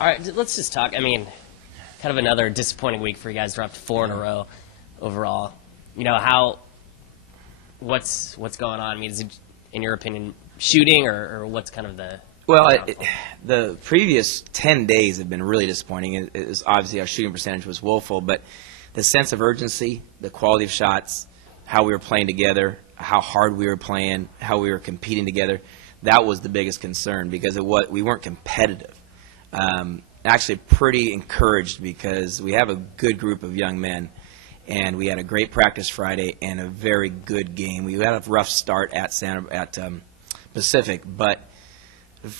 All right, let's just talk. I mean, kind of another disappointing week for you guys. Dropped 4 in a row overall. You know, what's going on? I mean, is it, in your opinion, shooting or what's kind of the... Well, the previous 10 days have been really disappointing. It is obviously our shooting percentage was woeful, but the sense of urgency, the quality of shots, how we were playing together, how hard we were playing, how we were competing together, that was the biggest concern because we weren't competitive. Actually pretty encouraged because we have a good group of young men, and we had a great practice Friday and a very good game. We had a rough start at Pacific, but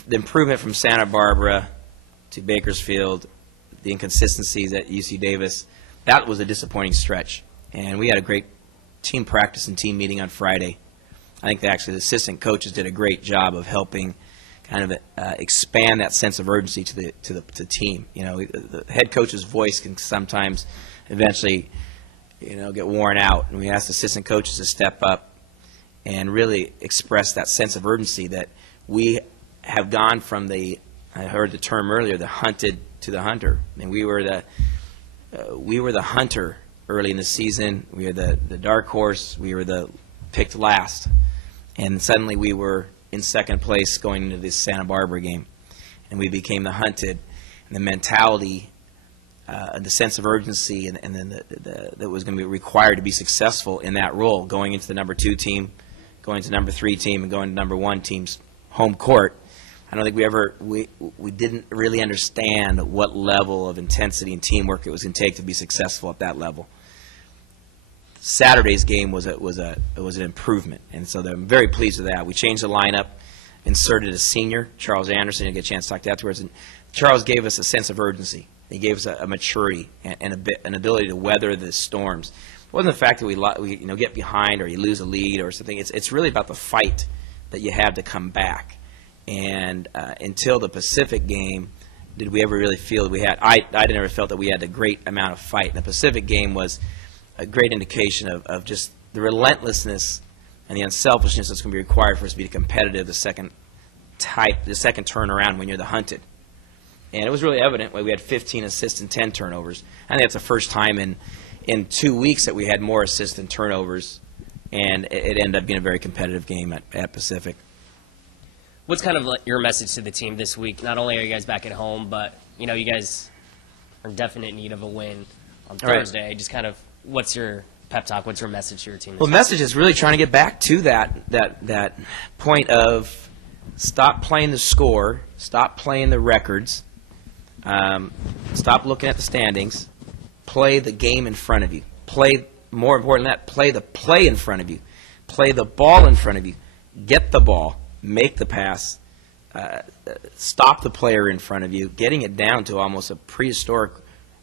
the improvement from Santa Barbara to Bakersfield, the inconsistencies at UC Davis, that was a disappointing stretch. And we had a great team practice and team meeting on Friday. I think that actually the assistant coaches did a great job of helping kind of expand that sense of urgency to the team. You know, the head coach's voice can sometimes eventually, you know, get worn out, and we asked assistant coaches to step up and really express that sense of urgency that we have gone from I heard the term earlier, the hunted to the hunter. I mean, we were the hunter early in the season. We were the dark horse. We were the picked last, and suddenly we were in second place going into this Santa Barbara game, and we became the hunted. And the mentality, the sense of urgency, and then that was going to be required to be successful in that role, going into the number 2 team, going to number 3 team, and going to number 1 team's home court. I don't think we didn't really understand what level of intensity and teamwork it was going to take to be successful at that level. Saturday's game was an improvement, and so I'm very pleased with that. We changed the lineup, inserted a senior, Charles Anderson. You'll get a chance to talk to that afterwards. And Charles gave us a sense of urgency. He gave us a maturity and an ability to weather the storms. It wasn't the fact that we get behind or you lose a lead or something. It's really about the fight that you have to come back. And until the Pacific game, did we ever really feel that we had? I never felt that we had a great amount of fight. And the Pacific game was a great indication of just the relentlessness and the unselfishness that's going to be required for us to be competitive the second turnaround when you're the hunted. And it was really evident when we had 15 assists and 10 turnovers. I think that's the first time in 2 weeks that we had more assists than turnovers, and it ended up being a very competitive game at Pacific. What's kind of like your message to the team this week? Not only are you guys back at home, but you know you guys are in definite need of a win on Thursday. Just kind of what's your pep talk? What's your message to your team? Well, the message is really trying to get back to that point of stop playing the score, stop playing the records, stop looking at the standings, play the game in front of you. Play, more important than that, play the play in front of you. Play the ball in front of you. Get the ball. Make the pass. Stop the player in front of you. Getting it down to almost a prehistoric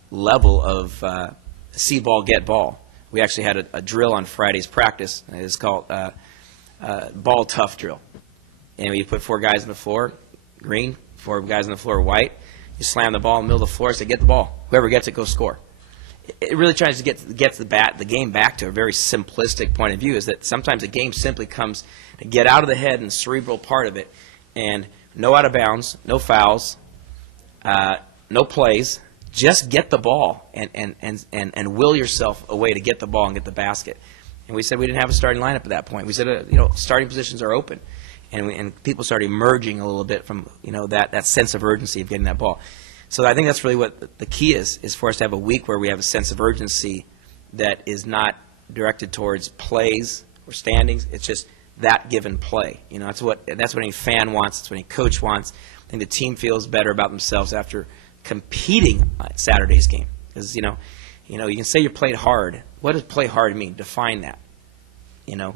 level of see ball, get ball. We actually had a drill on Friday's practice. It's called ball tough drill. And we put 4 guys on the floor, green, 4 guys on the floor, white. You slam the ball in the middle of the floor, say get the ball. Whoever gets it, go score. It really tries to get the game back to a very simplistic point of view, is that sometimes a game simply comes to get out of the head and the cerebral part of it, and no out of bounds, no fouls, no plays. Just get the ball and will yourself a way to get the ball and get the basket. And we said we didn't have a starting lineup at that point. We said starting positions are open, and people started emerging a little bit from that sense of urgency of getting that ball. So I think that's really what the key is for us to have a week where we have a sense of urgency that is not directed towards plays or standings. It's just that given play. That's what any fan wants. That's what any coach wants. I think the team feels better about themselves after competing at Saturday's game. Because you can say you played hard. What does play hard mean? Define that. You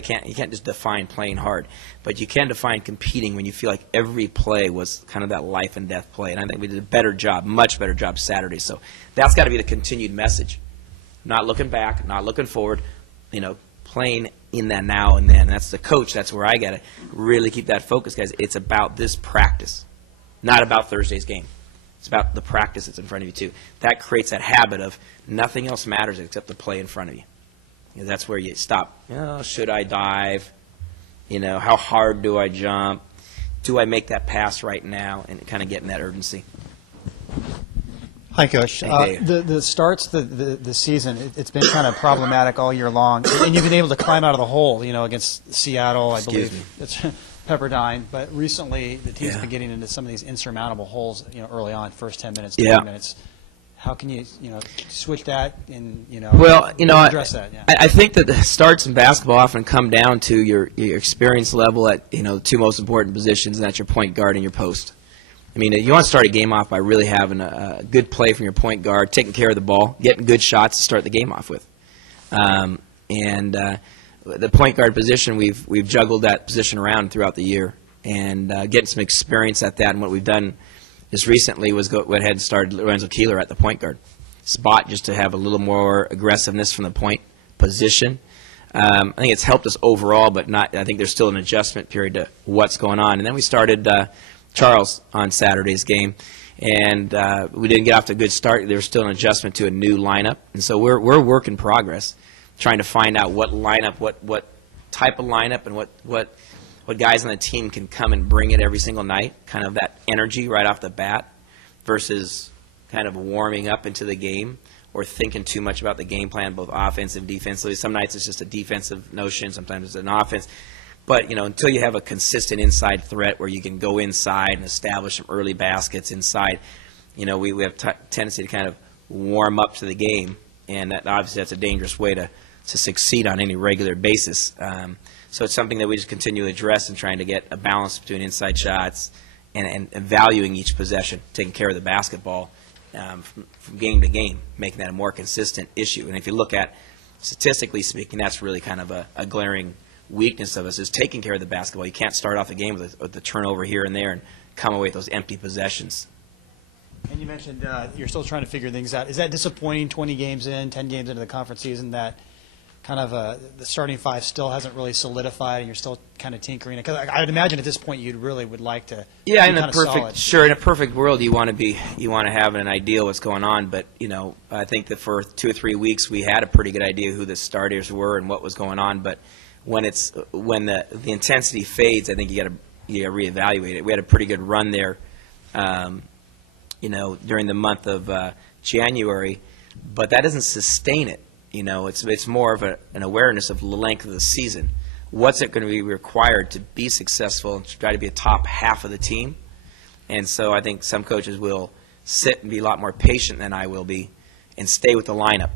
can't just define playing hard, but you can define competing when you feel like every play was kind of that life and death play. And I think we did a better job, much better job Saturday. So that's got to be the continued message. Not looking back, not looking forward, playing in that now and then. That's the coach. That's where I got to really keep that focus, guys. It's about this practice, not about Thursday's game. It's about the practice that's in front of you, too. That creates that habit of nothing else matters except the play in front of you. That's where you stop. Should I dive? How hard do I jump? Do I make that pass right now? And kind of getting that urgency. Hi, Coach. Hey, Dave. The starts the season, it's been kind of problematic all year long, and you've been able to climb out of the hole, against Seattle, I Excuse believe. It's Pepperdine, but recently the team's Yeah. been getting into some of these insurmountable holes, early on, first 10 minutes, Yeah. 20 minutes. How can you, switch that and, Well, address that? Yeah. I think that the starts in basketball often come down to your experience level at the two most important positions, and that's your point guard and your post. I mean, you want to start a game off by really having a good play from your point guard, taking care of the ball, getting good shots to start the game off with. The point guard position, we've juggled that position around throughout the year, and getting some experience at that. And what we've done just recently was went ahead and started Joe Callero at the point guard spot, just to have a little more aggressiveness from the point position. I think it's helped us overall, but not. I think there's still an adjustment period to what's going on. And then we started Charles on Saturday's game, and we didn't get off to a good start. There was still an adjustment to a new lineup, and so we're work in progress, trying to find out what lineup, what type of lineup, and what guys on the team can come and bring it every single night, kind of that energy right off the bat versus kind of warming up into the game or thinking too much about the game plan, both offensive and defensively. Some nights it's just a defensive notion, sometimes it's an offense. But, until you have a consistent inside threat where you can go inside and establish some early baskets inside, we have tendency to kind of warm up to the game, and obviously that's a dangerous way to succeed on any regular basis. So it's something that we just continue to address and trying to get a balance between inside shots and valuing each possession, taking care of the basketball from game to game, making that a more consistent issue. And if you look at, statistically speaking, that's really kind of a glaring weakness of us, is taking care of the basketball. You can't start off the game with a turnover here and there and come away with those empty possessions. And you mentioned you're still trying to figure things out. Is that disappointing 20 games in, 10 games into the conference season, that kind of the starting five still hasn't really solidified and you're still kind of tinkering? Because I would imagine at this point you really would like to be in kind a of perfect solid. in a perfect world you want to have an idea what's going on, but I think that for 2 or 3 weeks we had a pretty good idea who the starters were and what was going on, but when the intensity fades, I think you got to reevaluate it. We had a pretty good run there, during the month of January, but that doesn't sustain it. It's more of an awareness of the length of the season. What's it going to be required to be successful and try to be a top half of the team? And so I think some coaches will sit and be a lot more patient than I will be and stay with the lineup.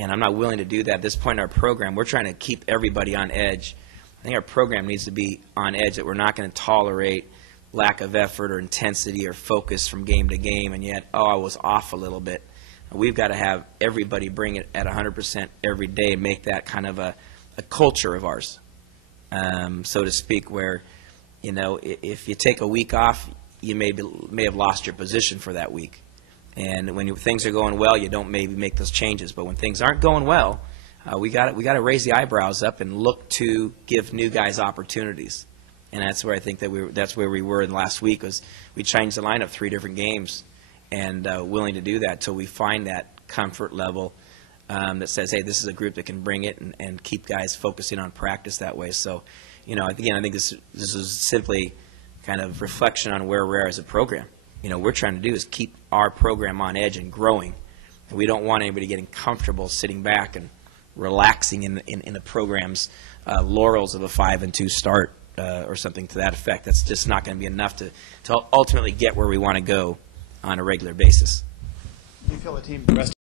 And I'm not willing to do that at this point in our program. We're trying to keep everybody on edge. I think our program needs to be on edge, that we're not going to tolerate lack of effort or intensity or focus from game to game, and yet, I was off a little bit. We've got to have everybody bring it at 100% every day and make that kind of a culture of ours, so to speak, where, if you take a week off, you may have lost your position for that week. And when things are going well, you don't maybe make those changes. But when things aren't going well, we got to raise the eyebrows up and look to give new guys opportunities. And that's where I think that's where we were in last week, was we changed the lineup 3 different games, and willing to do that until we find that comfort level that says, hey, this is a group that can bring it and keep guys focusing on practice that way. So, again, I think this is simply kind of reflection on where we are as a program. We're trying to do is keep our program on edge and growing. And we don't want anybody getting comfortable sitting back and relaxing in the program's laurels of a 5-2 start or something to that effect. That's just not going to be enough to ultimately get where we want to go on a regular basis. Do you feel the team, the rest